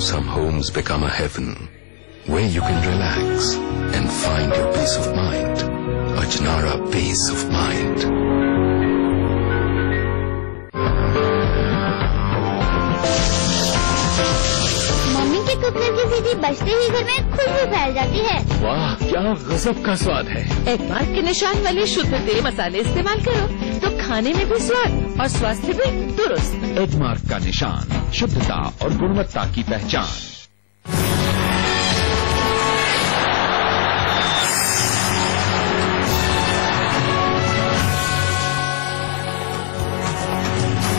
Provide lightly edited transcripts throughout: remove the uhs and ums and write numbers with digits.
some homes become a heaven where you can relax and find your peace of mind. Ajnara Peace of Mind. Mummy के cooker की सीटी बजते ही घर में खुशबू फैल जाती है। वाह, क्या गजब का स्वाद है। एगमार्क के निशान वाले शुद्ध तेल मसाले इस्तेमाल करो तो खाने में भी स्वाद और स्वास्थ्य भी दुरुस्त। एगमार्क का निशान, शुद्धता और गुणवत्ता की पहचान।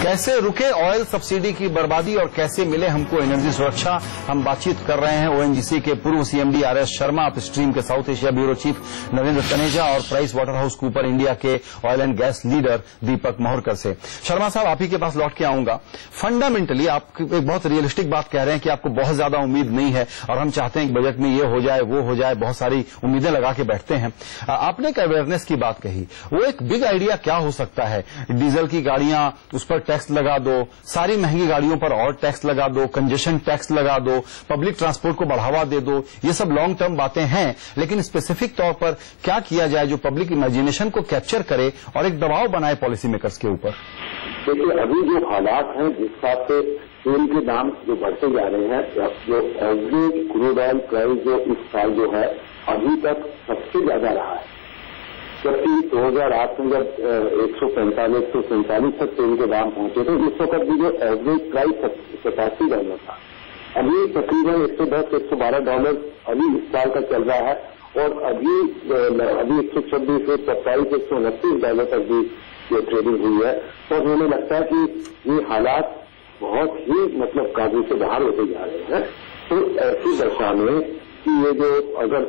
कैसे रुके ऑयल सब्सिडी की बर्बादी और कैसे मिले हमको एनर्जी सुरक्षा, हम बातचीत कर रहे हैं ओएनजीसी के पूर्व सीएमडी आरएस शर्मा, अपस्ट्रीम के south Asia bureau chief Narendra Taneja और प्राइस वाटरहाउस कूपर इंडिया के ऑयल एंड गैस लीडर दीपक माहुरकर से। शर्मा साहब, आप ही के पास लौट के आऊंगा। फंडामेंटली आप एक बहुत रियलिस्टिक बात कह रहे हैं कि आपको बहुत ज्यादा उम्मीद नहीं है और हम चाहते हैं कि बजट में ये हो जाए वो हो जाए, बहुत सारी उम्मीदें लगा के बैठते हैं। आपने एक अवेयरनेस की बात कही, वो एक बिग आइडिया क्या हो सकता है? डीजल की गाड़ियां, उस पर टैक्स लगा दो, सारी महंगी गाड़ियों पर और टैक्स लगा दो, कंजेशन टैक्स लगा दो, पब्लिक ट्रांसपोर्ट को बढ़ावा दे दो। ये सब लॉन्ग टर्म बातें हैं, लेकिन स्पेसिफिक तौर पर क्या किया जाए जो पब्लिक इमेजिनेशन को कैप्चर करे और एक दबाव बनाए पॉलिसी मेकर्स के ऊपर? देखिए, अभी जो हालात हैं जिस हिसाब से तेल के दाम जो बढ़ते जा रहे हैं, जो एवरेज क्रूड ऑयल प्राइस जो इस साल जो है अभी तक सबसे ज्यादा रहा है, जबकि 2008 में जब 145 तक तेल के दाम पहुंचे थे, उस वक्त भी जो एवरेज प्राइस $87 था, अभी तकरीबन $110-112 अभी इस साल का चल रहा है और अभी 126, 127, $129 तक भी ये ट्रेडिंग हुई है। तो हमें लगता है कि ये हालात बहुत ही मतलब काबू से बाहर होते जा रहे हैं। तो ऐसी दशा में कि ये जो अगर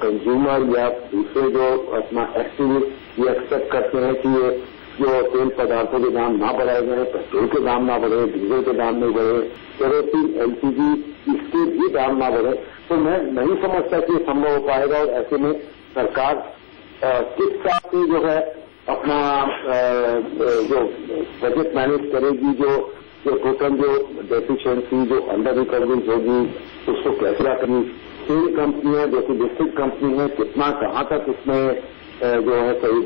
कंज्यूमर या दूसरे जो अपना एक्टिविस्ट ये एक्सपेक्ट करते हैं कि ये जो तेल पदार्थों के दाम ना बढ़ाए गए, पेट्रोल के दाम ना बढ़े, डीजल के दाम नहीं बढ़े, केरोसिन, एलपीजी इसके भी दाम ना बढ़े, तो मैं नहीं समझता कि ये संभव हो पाएगा। और ऐसे में सरकार किस तरह से जो है अपना जो बजट मैनेज करेगी, जो टोटल जो डेफिशिएंसी जो अंडर रिकवरीज होगी उसको कैसे करेगी, तेल कंपनियां जैसे डिस्ट्रिक्ट कंपनी है कितना कहाँ तक इसमें जो है सही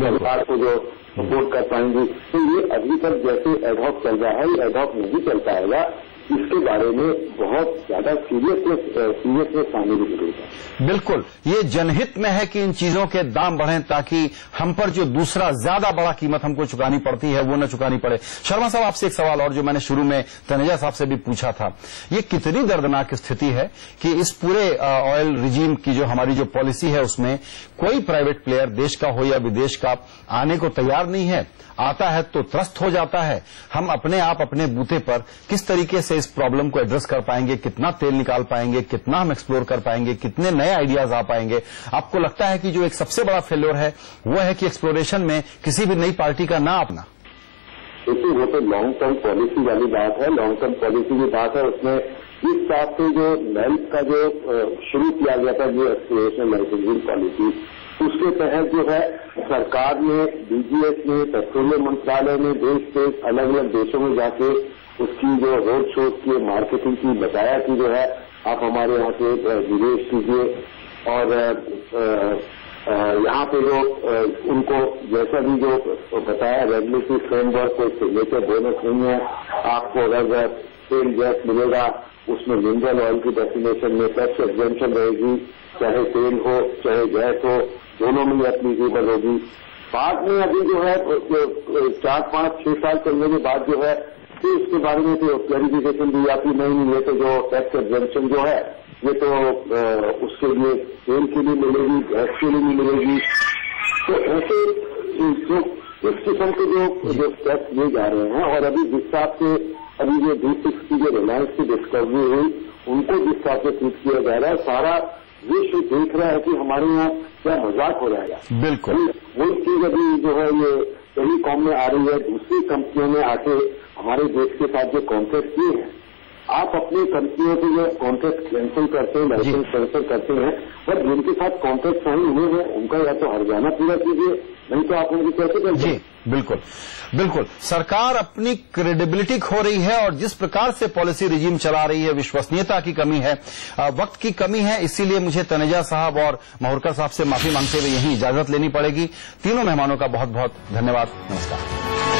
सरकार को जो सपोर्ट कर पाएंगी। तो ये अभी तक जैसे एडहॉक चल रहा है, ये एडहॉक नहीं चल पाएगा। इसके बारे में बहुत ज्यादा सीरियसनेस आने की जरूरत है। बिल्कुल, ये जनहित में है कि इन चीजों के दाम बढ़ें ताकि हम पर जो दूसरा ज्यादा बड़ा कीमत हमको चुकानी पड़ती है वो न चुकानी पड़े। शर्मा साहब, आपसे एक सवाल और जो मैंने शुरू में तनेजा साहब से भी पूछा था, ये कितनी दर्दनाक स्थिति है कि इस पूरे ऑयल रिजीम की जो हमारी जो पॉलिसी है उसमें कोई प्राइवेट प्लेयर देश का हो या विदेश का आने को तैयार नहीं है, आता है तो त्रस्त हो जाता है। हम अपने आप अपने बूते पर किस तरीके से इस प्रॉब्लम को एड्रेस कर पाएंगे, कितना तेल निकाल पाएंगे, कितना हम एक्सप्लोर कर पाएंगे, कितने नए आइडियाज आ पाएंगे? आपको लगता है कि जो एक सबसे बड़ा फेल्योर है वो है कि एक्सप्लोरेशन में किसी भी नई पार्टी का ना अपना? देखिए, वो तो लॉन्ग टर्म पॉलिसी वाली बात है, लॉन्ग टर्म पॉलिसी की बात है। उसमें इस हिसाब से जो नेल्स का जो शुरू किया गया था जो एक्सप्लोरेशन लाइसेंसिंग पॉलिसी, उसके तहत जो है सरकार ने, डीजीएस ने, पेट्रोलियम मंत्रालय ने देश अलग अलग देशों में जाके उसकी जो रोड शो की मार्केटिंग की बताया कि जो है आप हमारे यहाँ से निवेश कीजिए और यहाँ पे जो उनको जैसा भी जो बताया रेगुलेटरी फ्रेमवर्क को इससे लेकर बोनस नहीं है, आपको अगर तेल गैस मिलेगा उसमें मिनरल ऑयल की डेफिनेशन में टैक्स एग्जेम्पशन रहेगी, चाहे तेल हो चाहे गैस हो, दोनों में एप्लीकेबल होगी। बाद में अभी जो है 4, 5, 6 साल चलने के बाद जो है फिर इसके बारे में तो क्लैरिफिकेशन दी जाती नहीं, ये तो जो टैक्स एग्जेम्पशन जो है ये तो उसके लिए तेल के लिए मिलेगी, गैस के लिए भी मिलेगी। तो ऐसे जो इस किस्म के जो स्टेप्स लिए जा रहे हैं और अभी जिस हिसाब से अभी जो D6 की जो रिलायंस की डिस्कवरी हुई उनको जिस हिसाब से ट्रीट किया जा रहा है, सारा विश्व देख रहा है कि हमारे यहाँ क्या मजाक हो जाएगा। बिल्कुल, वही चीज अभी जो है ये टेलीकॉम में आ रही है, दूसरी कंपनियों ने आके हमारे देश के साथ जो कॉन्ट्रैक्ट किए हैं आप अपनी कंपनियों के जो कॉन्ट्रैक्ट कैंसिल करते हैं, लाइसेंस कैंसिल करते हैं, पर जिनके साथ कॉन्ट्रैक्ट साइन हुए हैं उनका या तो हर्जाना पूरा कीजिए, नहीं तो आप उनकी कैसे करेंगे? जी बिल्कुल बिल्कुल। सरकार अपनी क्रेडिबिलिटी खो रही है और जिस प्रकार से पॉलिसी रिजीम चला रही है, विश्वसनीयता की कमी है, वक्त की कमी है। इसीलिए मुझे तनेजा साहब और माहुरकर साहब से माफी मांगते हुए यहीं इजाजत लेनी पड़ेगी। तीनों मेहमानों का बहुत बहुत धन्यवाद। नमस्कार।